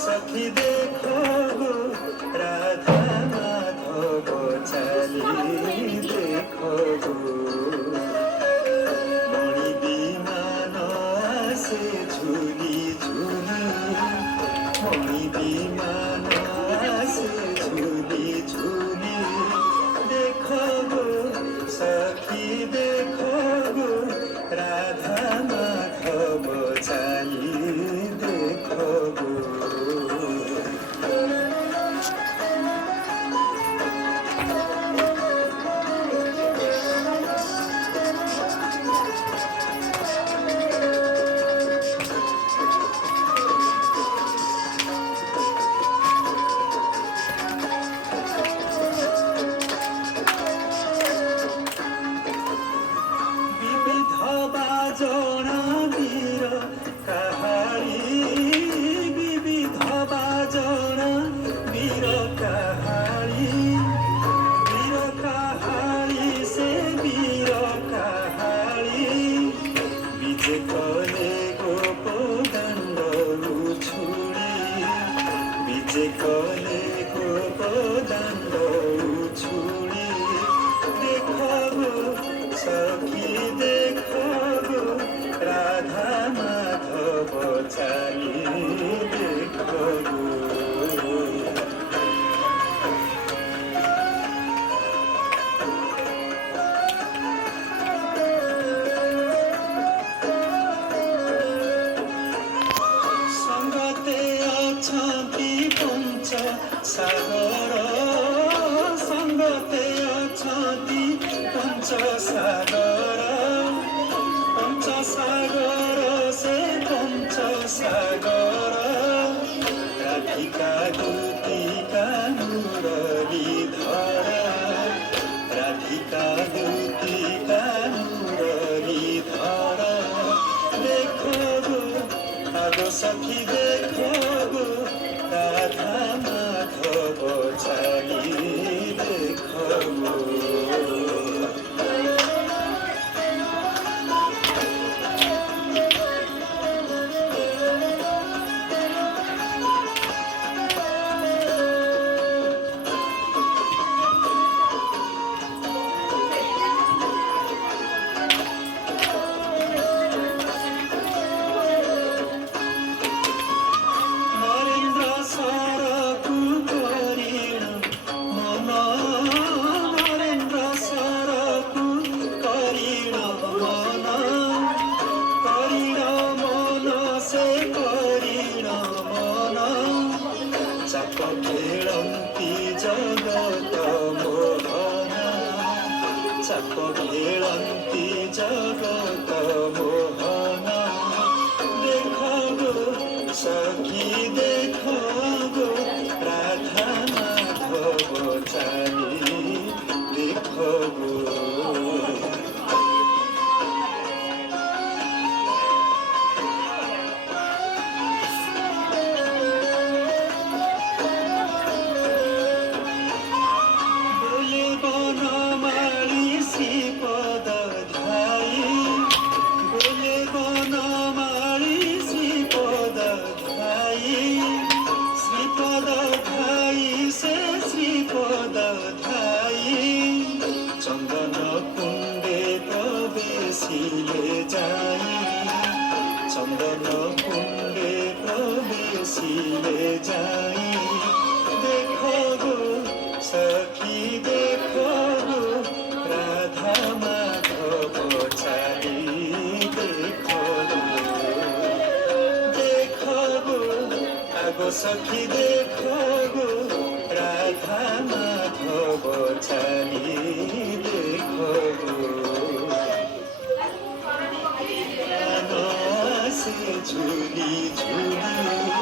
सखी देखो गो राधा माधव चाली देखो गो मणि विमान आसे झुली झुली मणि विमान आसे झुली झुली देखो गो सखी देखो गो राधा माधव चाली देखो गो বাজনা বীর কাহারি বিবিধ বাজনা বীর কাহারি সে বীর কাহারি বিজে কলে গোপ দণ্ড উছুড়ি বিজে কলে গোপ দণ্ড উছুড়ি দেখো সখী দেখো राधा माधव चाली देखो संगते अछंती पंच सागर संगते अछंती पंच सागर सागर से पंच सागर राधिका दूतिका मुरलीधर राधिका दूतिका मुरलीधर देखो गो आगो सखी देखो गो राधा माधव चाली देखो गो खेलती जगत मोहन चाप खेलती जगत मोहन देखो गो सखी देखो गो राधा माधव चाली देखो गो चंदन कुंडे प्रवेशिले जाई चंदन कुंडे प्रवेशिले जाई देखो गो सखी देखो गो राधा माधव चाली देखो गो आगो सखी देखो गो राधा माधव चाली देखो गो से झूली झूली